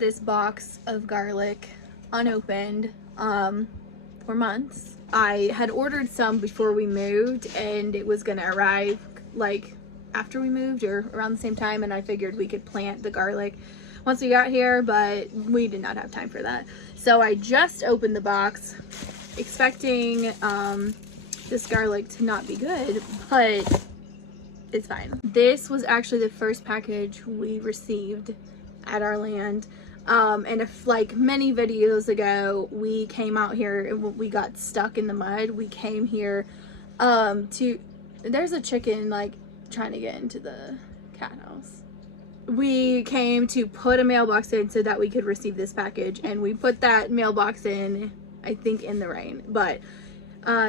this box of garlic unopened for months. I had ordered some before we moved, and it was gonna arrive like after we moved or around the same time, and I figured we could plant the garlic once we got here, but we did not have time for that. So I just opened the box expecting this garlic to not be good, but it's fine. This was actually the first package we received at our land. And if, like many videos ago, we came out here and we got stuck in the mud, we came here there's a chicken like trying to get into the cat house. We came to put a mailbox in so that we could receive this package, and we put that mailbox in, I think, in the rain, but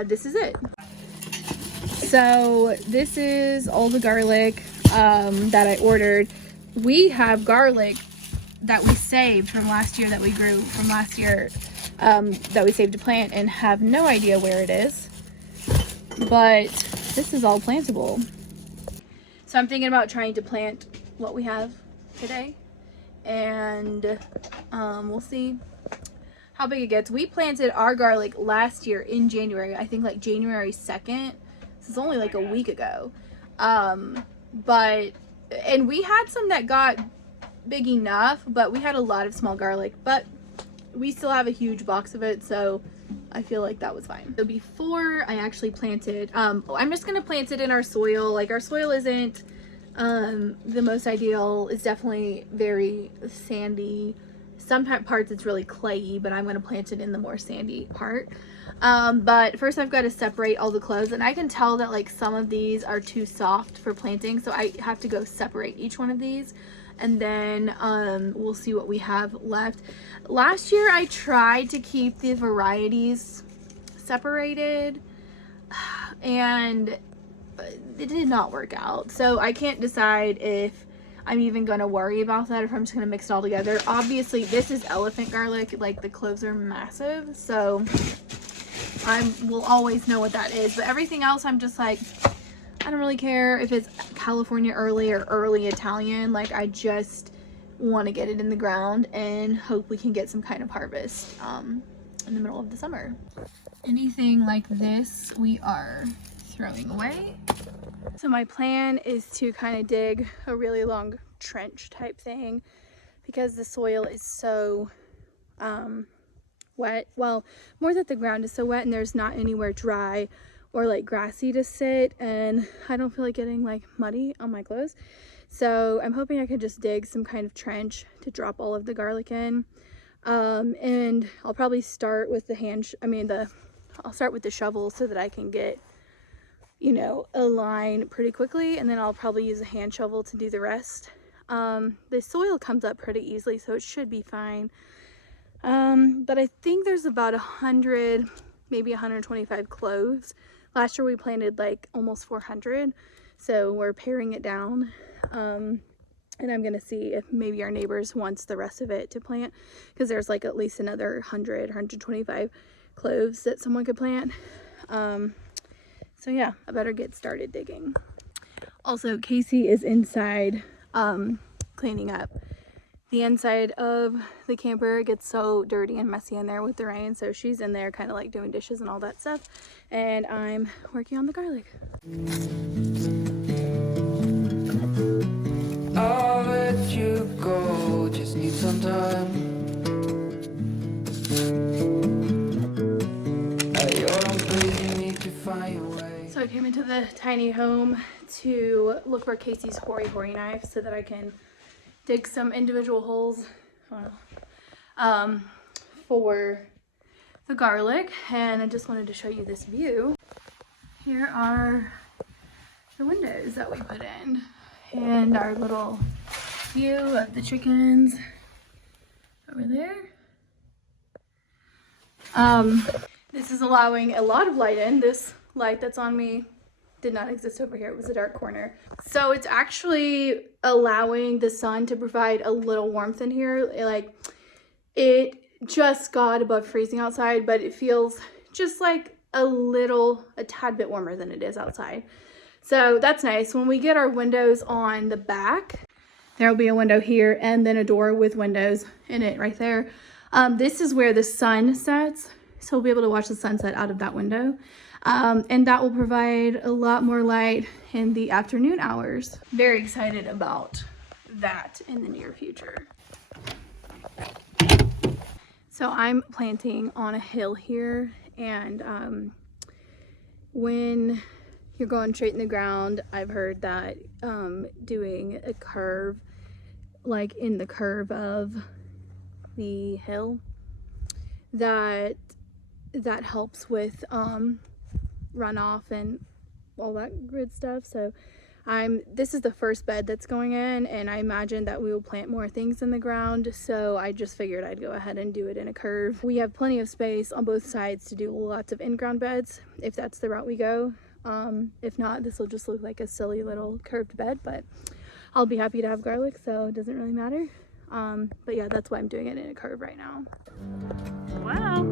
this is it. So this is all the garlic that I ordered. We have garlic that we saved from last year, that we grew from last year, that we saved to plant, and have no idea where it is. But this is all plantable. So I'm thinking about trying to plant what we have today, and we'll see how big it gets. We planted our garlic last year in January, I think like January 2nd. This is only like a week ago. And we had some that got big enough, but we had a lot of small garlic, but we still have a huge box of it, so I feel like that was fine. So before I actually planted, I'm just gonna plant it in our soil. Like, our soil isn't the most ideal. It's definitely very sandy. Some parts it's really clayey, but I'm gonna plant it in the more sandy part. But first I've got to separate all the cloves, and I can tell that like some of these are too soft for planting, so I have to go separate each one of these, and then we'll see what we have left. Last year I tried to keep the varieties separated, and it did not work out, so I can't decide if I'm even gonna worry about that, if I'm just gonna mix it all together. Obviously this is elephant garlic, like the cloves are massive, so we'll always know what that is. But everything else I'm just like, I don't really care if it's California early or early Italian. Like, I just want to get it in the ground and hope we can get some kind of harvest in the middle of the summer. Anything like this we are throwing away. So my plan is to kind of dig a really long trench type thing, because the soil is so wet. Well, more that the ground is so wet and there's not anywhere dry or like grassy to sit, and I don't feel like getting like muddy on my clothes. So I'm hoping I could just dig some kind of trench to drop all of the garlic in. And I'll probably start with I'll start with the shovel so that I can get, you know, a line pretty quickly, and then I'll probably use a hand shovel to do the rest. The soil comes up pretty easily, so it should be fine. But I think there's about 100, maybe 125 cloves. Last year we planted like almost 400, so we're paring it down. And I'm gonna see if maybe our neighbors wants the rest of it to plant, because there's like at least another 100, 125 cloves that someone could plant. So yeah, I better get started digging. Also, Casey is inside cleaning up the inside of the camper. It gets so dirty and messy in there with the rain, so she's in there kind of like doing dishes and all that stuff, and I'm working on the garlic. I'll let you go, just need some time. At your own place, you need to find your way. So I came into the tiny home to look for Casey's hori knife so that I can dig some individual holes for the garlic, and I just wanted to show you this view. Here are the windows that we put in, and our little view of the chickens over there. This is allowing a lot of light in. This light that's on me did not exist over here. It was a dark corner. So it's actually allowing the sun to provide a little warmth in here. Like, it just got above freezing outside, but it feels just like a tad bit warmer than it is outside. So that's nice. When we get our windows on the back, There'll be a window here and then a door with windows in it right there. This is where the sun sets, so we'll be able to watch the sunset out of that window. And that will provide a lot more light in the afternoon hours. Very excited about that in the near future. So I'm planting on a hill here, and when you're going straight in the ground, I've heard that doing a curve, like in the curve of the hill, that helps with runoff and all that good stuff. So this is the first bed that's going in, and I imagine that we will plant more things in the ground, so I just figured I'd go ahead and do it in a curve. We have plenty of space on both sides to do lots of in-ground beds if that's the route we go. If not, this will just look like a silly little curved bed, but I'll be happy to have garlic, so it doesn't really matter. But yeah, that's why I'm doing it in a curve right now. Wow.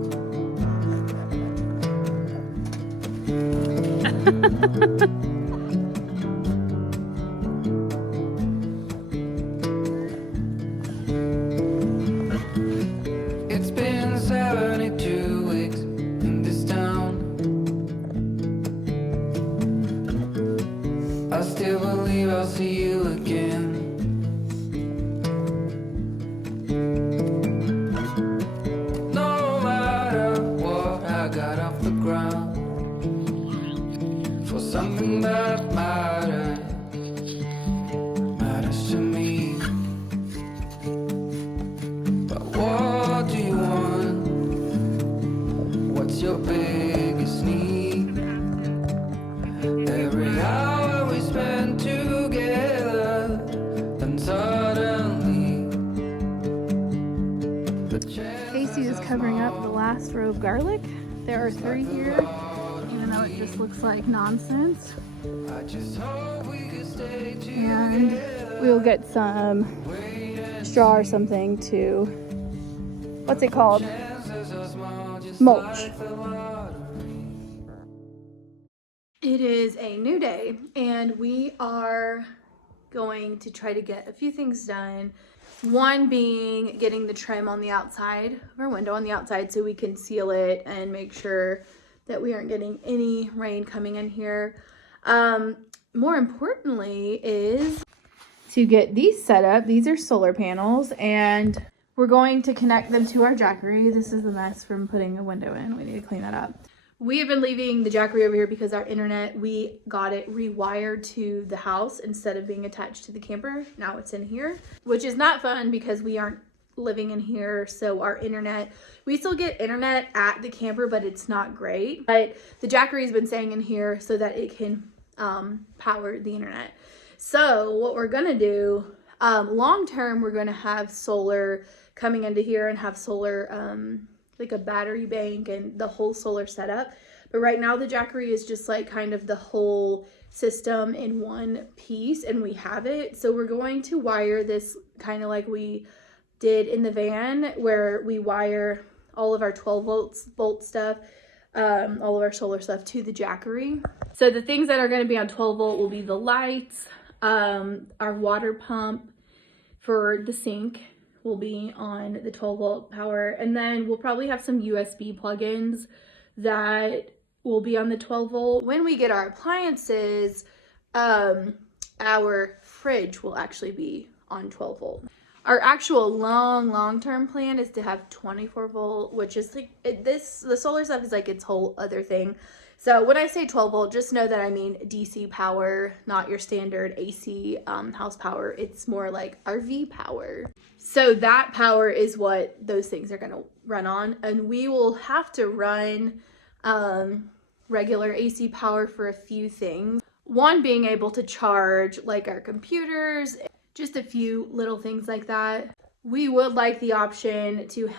It's been 72 weeks in this town. I still believe I'll see you again. No matter what, I got off the ground for something that matters to me. But what do you want? What's your biggest need? Every hour we spend together, then suddenly the Casey is covering up the last row of garlic. There are 3 here, even though it just looks like nonsense. I just hope we can stay And we will get some straw or something to, what's it called? Mulch. It is a new day, and we are going to try to get a few things done. One being getting the trim on the outside of our window on the outside so we can seal it and make sure that we aren't getting any rain coming in here. More importantly is to get these set up. These are solar panels, and we're going to connect them to our jackery. This is the mess from putting a window in. We need to clean that up. We have been leaving the jackery over here because our internet, we got it rewired to the house instead of being attached to the camper. Now it's in here, which is not fun because we aren't living in here. So our internet, we still get internet at the camper, but it's not great. But the jackery has been staying in here so that it can power the internet. So what we're gonna do, long term, we're gonna have solar coming into here and have solar, like a battery bank and the whole solar setup. But right now the jackery is just like kind of the whole system in one piece, and we have it. So we're going to wire this kind of like we did in the van, where we wire all of our 12 volt stuff, all of our solar stuff to the jackery. So the things that are going to be on 12 volt will be the lights, our water pump for the sink will be on the 12 volt power, and then we'll probably have some USB plugins that will be on the 12 volt. When we get our appliances, our fridge will actually be on 12 volt. Our actual long-term plan is to have 24 volt, which is like the solar stuff is like its whole other thing. So when I say 12 volt, just know that I mean DC power, not your standard AC house power. It's more like RV power. So that power is what those things are going to run on. And we will have to run regular AC power for a few things. One being able to charge like our computers, just a few little things like that. We would like the option to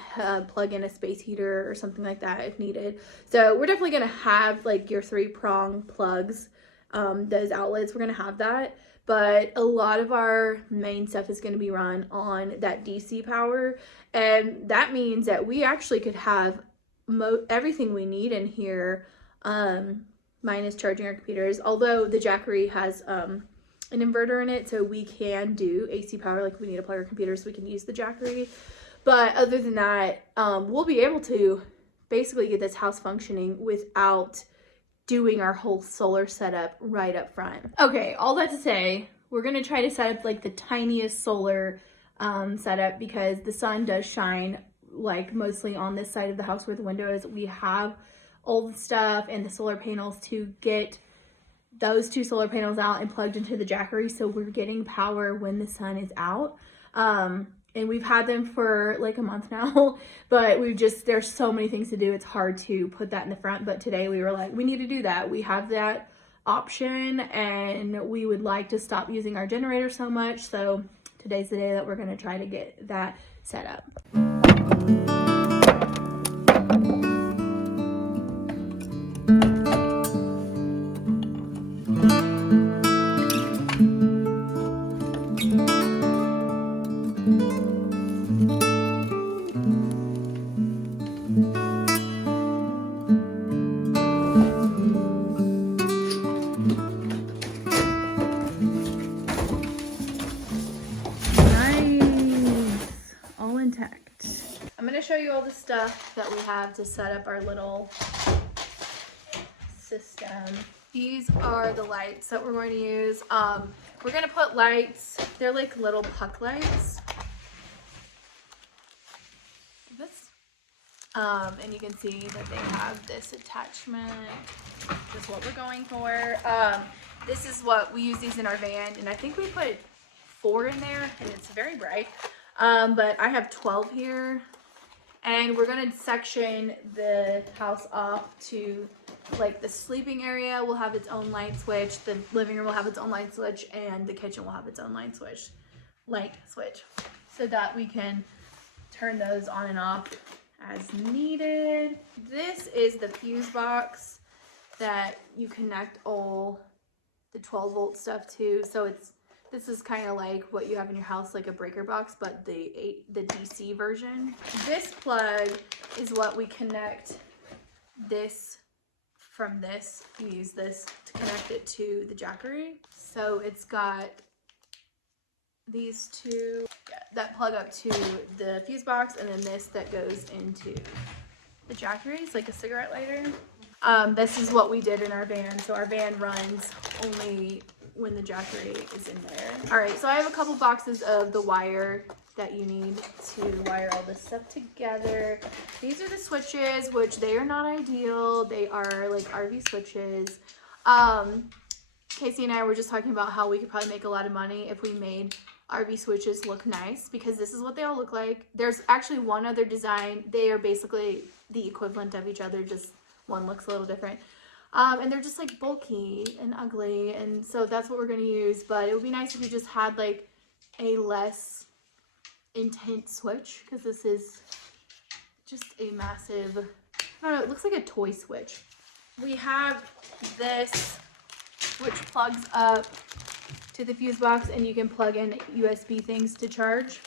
plug in a space heater or something like that if needed. So we're definitely going to have like your 3-prong plugs, those outlets, we're going to have that. But a lot of our main stuff is going to be run on that DC power. And that means that we actually could have everything we need in here, minus charging our computers. Although the jackery has an inverter in it, so we can do AC power. Like, we need to plug our computer so we can use the Jackery. But other than that, we'll be able to basically get this house functioning without doing our whole solar setup right up front. Okay, all that to say, we're gonna try to set up like the tiniest solar setup, because the sun does shine like mostly on this side of the house where the window is. We have all the stuff and the solar panels to get those 2 solar panels out and plugged into the Jackery, so we're getting power when the sun is out. And we've had them for like a month now, but there's so many things to do. It's hard to put that in the front, but today we were like, we need to do that. We have that option, and we would like to stop using our generator so much. So today's the day that we're gonna try to get that set up. I'm going to show you all the stuff that we have to set up our little system. These are the lights that we're going to use. We're going to put lights, they're like little puck lights. And you can see that they have this attachment. This is what we're going for. This is what we use these in our van, and I think we put 4 in there, and it's very bright. But I have 12 here, and we're gonna section the house off to like the sleeping area will have its own light switch, the living room will have its own light switch, and the kitchen will have its own light switch, so that we can turn those on and off as needed. This is the fuse box that you connect all the 12 volt stuff to. So this is kind of like what you have in your house, like a breaker box, but the DC version. This plug is what we connect this from this. You use this to connect it to the Jackery. So it's got these 2 that plug up to the fuse box, and then this that goes into the Jackery. It's like a cigarette lighter. This is what we did in our van. So our van runs only when the Jackery is in there. All right, so I have a couple boxes of the wire that you need to wire all this stuff together. These are the switches, which they are not ideal. They are like RV switches. Casey and I were just talking about how we could probably make a lot of money if we made RV switches look nice, because this is what they all look like. There's actually one other design. They are basically the equivalent of each other, just one looks a little different. And they're just like bulky and ugly, and so that's what we're going to use. But it would be nice if you just had like a less intense switch, because this is just a massive, I don't know, it looks like a toy switch. We have this, which plugs up to the fuse box, and you can plug in USB things to charge,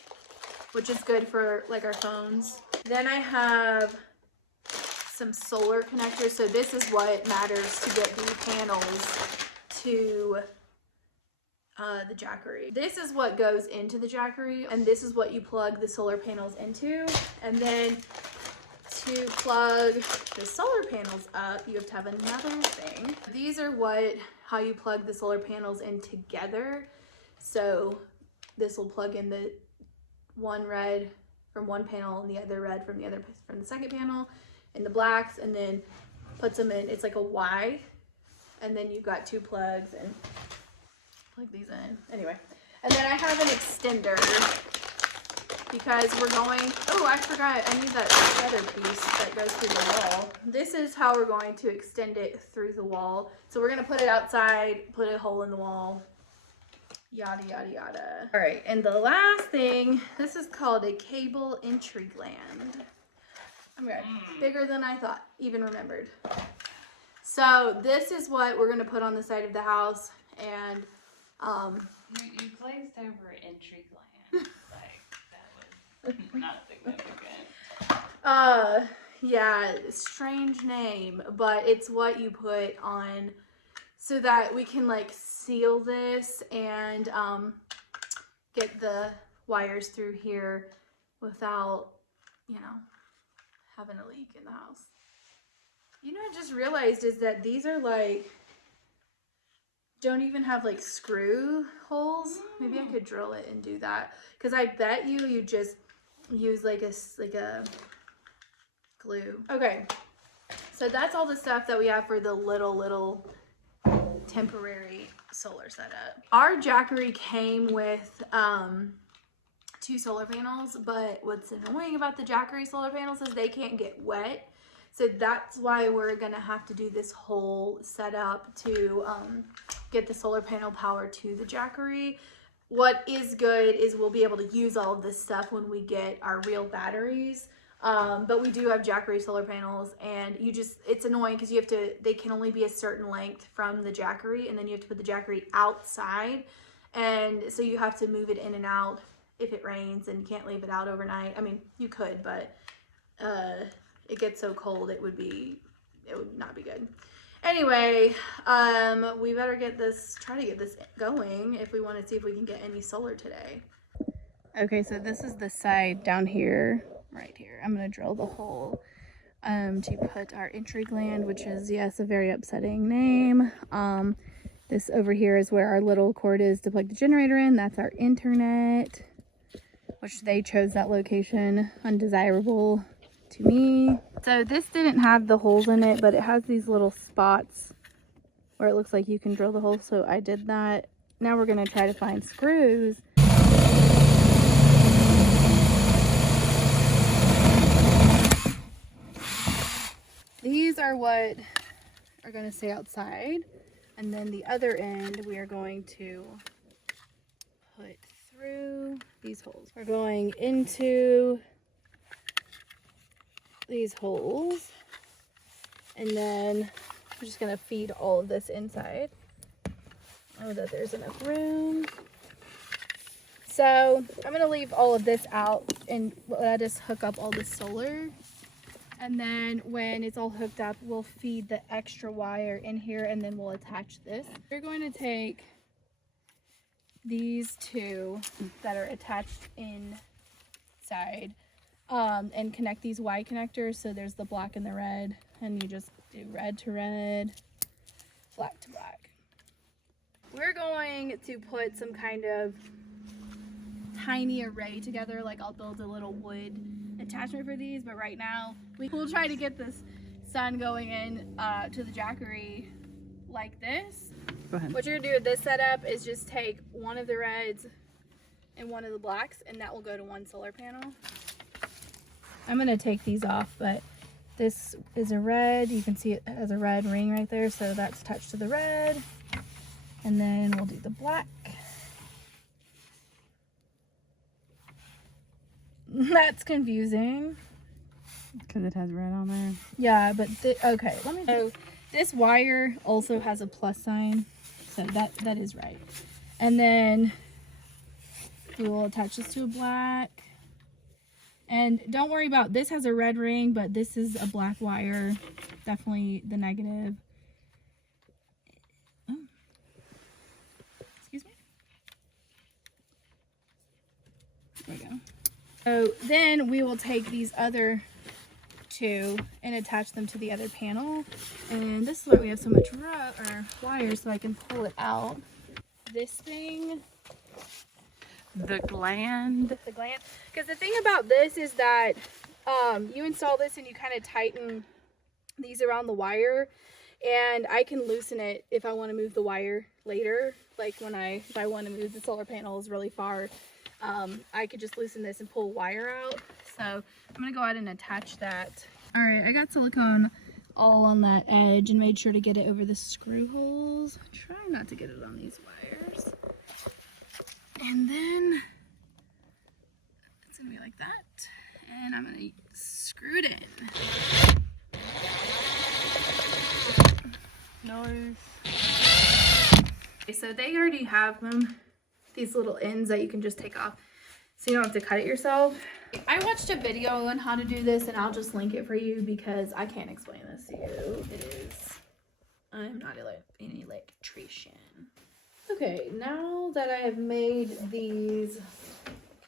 which is good for like our phones. Then I have some solar connectors. So this is what matters to get the panels to the Jackery. This is what goes into the Jackery, and this is what you plug the solar panels into. And then to plug the solar panels up, you have to have another thing. These are how you plug the solar panels in together. So this will plug in the one red from one panel and the other red from the second panel in the blacks, and then puts them in. It's like a Y, and then you've got 2 plugs, and plug these in. Anyway, and then I have an extender, because we're going, oh, I forgot, I need that feather piece that goes through the wall. This is how we're going to extend it through the wall. So we're gonna put it outside, put a hole in the wall, yada, yada, yada. All right, and the last thing, this is called a cable entry gland. Okay, bigger than I thought, even remembered. So this is what we're gonna put on the side of the house, and you glazed over entry gland. Like, that was not significant. Yeah, strange name, but it's what you put on so that we can like seal this and get the wires through here without, you know, having a leak in the house. You know, I just realized is that these are like, don't even have like screw holes. Maybe I could drill it and do that. Cause I bet you just use like a glue. Okay, so that's all the stuff that we have for the little temporary solar setup. Our Jackery came with 2 solar panels, but what's annoying about the Jackery solar panels is they can't get wet. So that's why we're gonna have to do this whole setup to get the solar panel power to the Jackery. What is good is we'll be able to use all of this stuff when we get our real batteries. But we do have Jackery solar panels, and it's annoying because they can only be a certain length from the Jackery, and then you have to put the Jackery outside. And so you have to move it in and out if it rains, and you can't leave it out overnight. I mean, you could, but it gets so cold it would not be good. Anyway, we better try to get this going if we want to see if we can get any solar today. Okay, so this is the side down here, right here. I'm gonna drill the hole to put our entry gland, which is, yes, a very upsetting name. This over here is where our little cord is to plug the generator in. That's our internet, which they chose that location, undesirable to me. So this didn't have the holes in it, but it has these little spots where it looks like you can drill the hole, so I did that. Now we're gonna try to find screws. These are what are gonna stay outside, and then the other end we are going to put through these holes. We're going into these holes, and then I'm just gonna feed all of this inside. Oh, that there's enough room. So I'm gonna leave all of this out and let us hook up all the solar, and then when it's all hooked up, we'll feed the extra wire in here, and then we'll attach this. We're going to take these 2 that are attached inside and connect these Y connectors. So there's the black and the red, and you just do red to red, black to black. We're going to put some kind of tiny array together. Like, I'll build a little wood attachment for these, but right now we'll try to get this sun going in to the Jackery like this. Go ahead. What you're gonna do with this setup is just take one of the reds and one of the blacks, and that will go to one solar panel. I'm gonna take these off, but this is a red. You can see it has a red ring right there, so that's attached to the red. And then we'll do the black. That's confusing. Because it has red on there. Yeah, but okay, let me. So this wire also has a plus sign, so that is right. And then we will attach this to a black. And don't worry about this, has a red ring, but this is a black wire. Definitely the negative. Oh. Excuse me. There we go. So then we will take these other 2 and attach them to the other panel. And this is where we have so much wire, so I can pull it out. This thing, The gland. because the thing about this is that you install this and you kind of tighten these around the wire, and I can loosen it if I want to move the wire later. Like if I want to move the solar panels really far, I could just loosen this and pull wire out. So I'm gonna go ahead and attach that. All right, I got silicone all on that edge and made sure to get it over the screw holes. Try not to get it on these wires. And then it's gonna be like that. And I'm gonna screw it in. Nice. Okay, so they already have them, these little ends that you can just take off, so you don't have to cut it yourself. I watched a video on how to do this, and I'll just link it for you because I can't explain this to you. It is I'm not an electrician. Okay, now that I have made these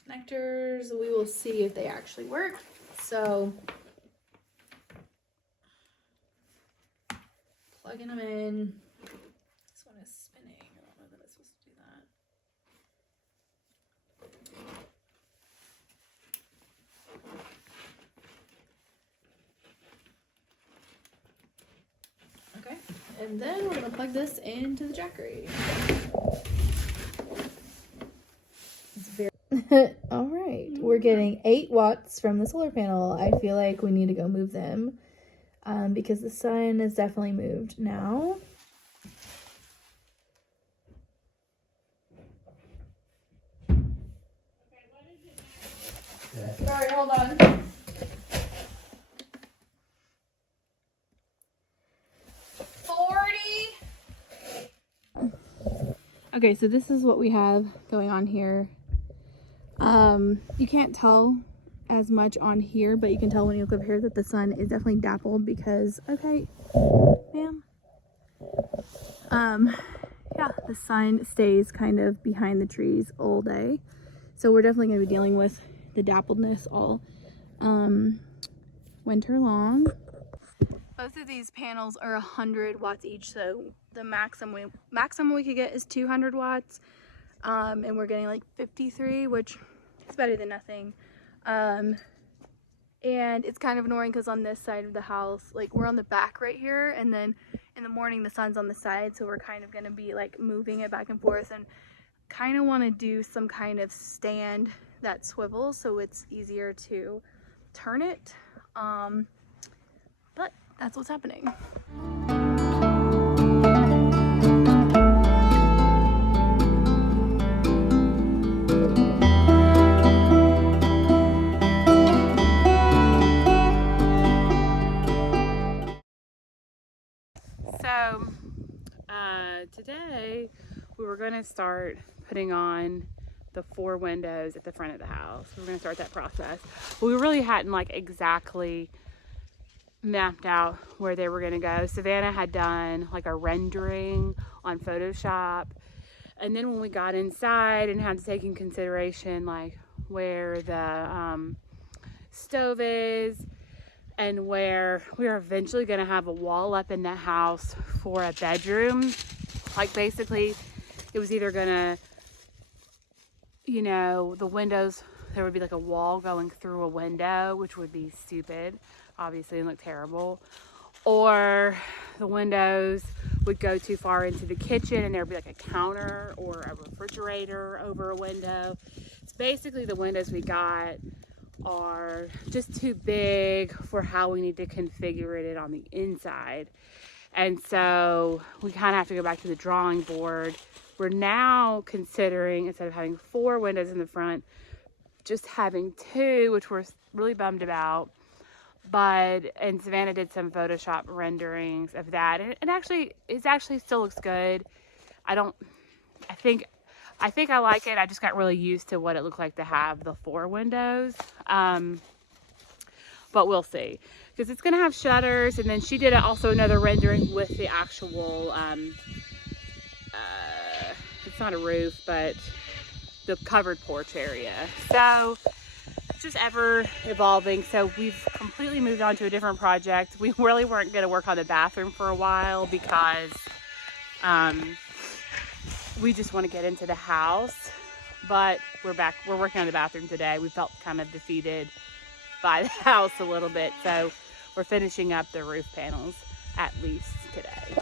connectors, we will see if they actually work. So, plugging them in. This one is spinning. I don't know that it's supposed to do that. Okay, and then we're gonna plug this into the Jackery. It's very all right. We're getting 8 watts from the solar panel. I feel like we need to go move them because the sun is definitely moved now. Sorry, hold on. Okay, so this is what we have going on here. You can't tell as much on here, but you can tell when you look up here that the sun is definitely dappled because, okay, ma'am. Yeah, the sun stays kind of behind the trees all day. So we're definitely going to be dealing with the dappledness all winter long. Both of these panels are 100 watts each, so the maximum we could get is 200 watts, and we're getting like 53, which is better than nothing. And it's kind of annoying because on this side of the house, like we're on the back right here, and then in the morning the sun's on the side, so we're kind of going to be like moving it back and forth, and kind of want to do some kind of stand that swivels so it's easier to turn it. But that's what's happening. So, today we were going to start putting on the 4 windows at the front of the house. We were going to start that process. But we really hadn't like exactly mapped out where they were going to go. Savannah had done like a rendering on Photoshop. And then when we got inside and had to take in consideration like where the stove is, and where we are eventually going to have a wall up in the house for a bedroom. Like basically it was either going to, you know, the windows, there would be like a wall going through a window, which would be stupid, obviously, and look terrible. Or the windows would go too far into the kitchen and there'd be like a counter or a refrigerator over a window. It's basically the windows we got are just too big for how we need to configure it on the inside. And so we kind of have to go back to the drawing board. We're now considering, instead of having 4 windows in the front, just having 2, which we're really bummed about. And Savannah did some Photoshop renderings of that, and it actually still looks good. I think I like it. I just got really used to what it looked like to have the 4 windows. But we'll see. Because it's going to have shutters. And then she did also another rendering with the actual, it's not a roof, but the covered porch area. So it's just ever evolving. So we've completely moved on to a different project. We really weren't going to work on the bathroom for a while because, we just want to get into the house, but we're working on the bathroom today. We felt kind of defeated by the house a little bit, so we're finishing up the roof panels at least today.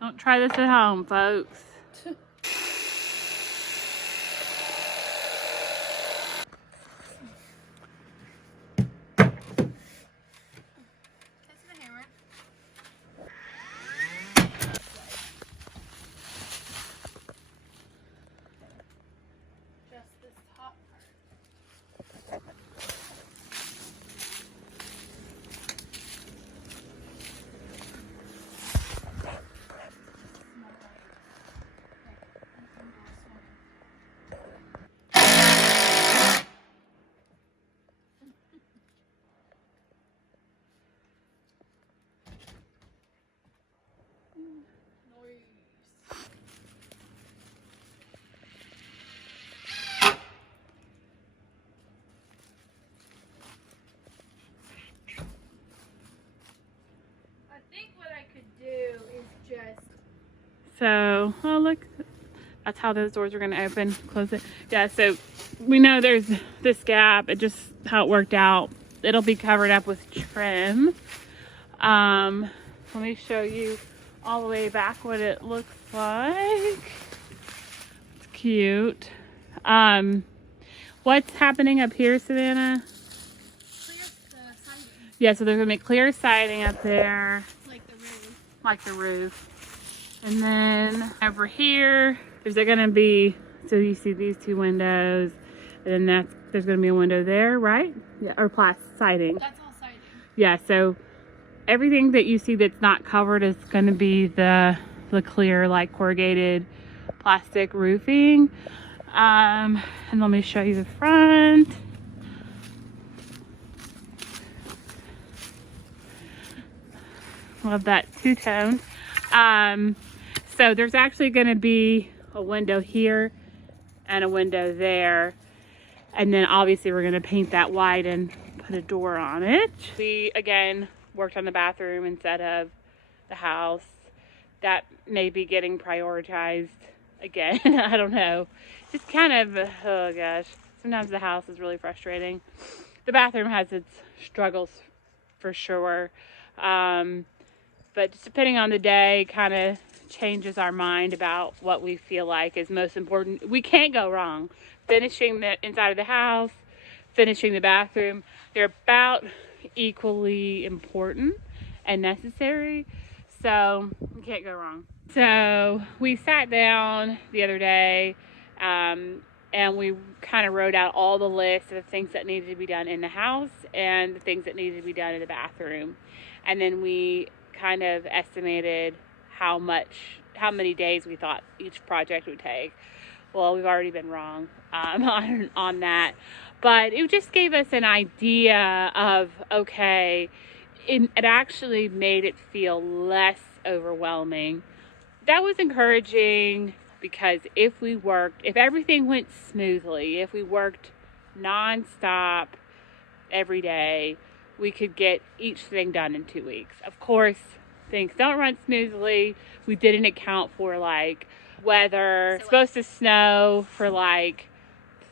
Don't try this at home, folks. That's the hammer. So, oh look, that's how those doors are going to open, close it. Yeah, so we know there's this gap. It just how it worked out. It'll be covered up with trim. Let me show you all the way back what it looks like. It's cute. What's happening up here, Savannah? Clear the siding. Yeah, so there's gonna be clear siding up there, Like the roof. like the roof. And then over here, there's gonna be, so you see these two windows, and then there's gonna be a window there, right? Yeah, or siding. That's all siding. Yeah, so everything that you see that's not covered is gonna be the clear, like corrugated plastic roofing. And let me show you the front. Love that two-tone. So there's actually going to be a window here and a window there. And then obviously we're going to paint that white and put a door on it. We, again, worked on the bathroom instead of the house. That may be getting prioritized again. I don't know. Just kind of, oh gosh. Sometimes the house is really frustrating. The bathroom has its struggles for sure. But just depending on the day, kind of changes our mind about what we feel like is most important. We can't go wrong. Finishing the inside of the house, finishing the bathroom, they're about equally important and necessary. So we can't go wrong. So we sat down the other day and we kind of wrote out all the lists of the things that needed to be done in the house and the things that needed to be done in the bathroom. And then we kind of estimated how many days we thought each project would take. Well, we've already been wrong on that. But it just gave us an idea of, okay, it actually made it feel less overwhelming. That was encouraging because if everything went smoothly, if we worked nonstop every day, we could get each thing done in 2 weeks. Of course, things don't run smoothly. We didn't account for like weather. It's supposed to snow for like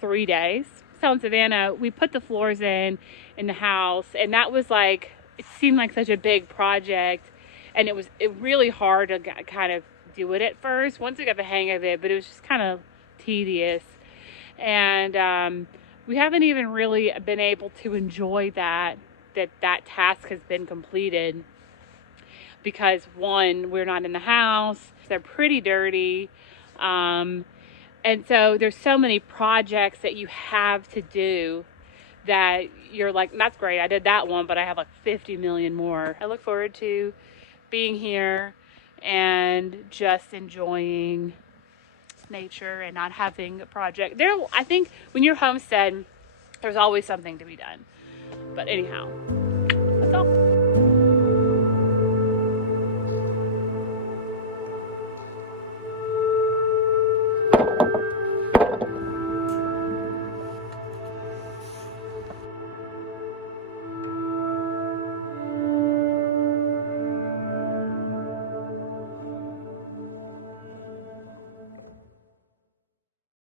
3 days. So in Savannah, we put the floors in the house, and that was like, it seemed like such a big project, and it was really hard to kind of do it at first. Once we got the hang of it, but it was just kind of tedious. And we haven't even really been able to enjoy that task has been completed because, one, we're not in the house. They're pretty dirty. And so there's so many projects that you have to do that you're like, that's great, I did that one, but I have like 50 million more. I look forward to being here and just enjoying nature and not having a project. I think when you're homestead, there's always something to be done. But anyhow, that's all.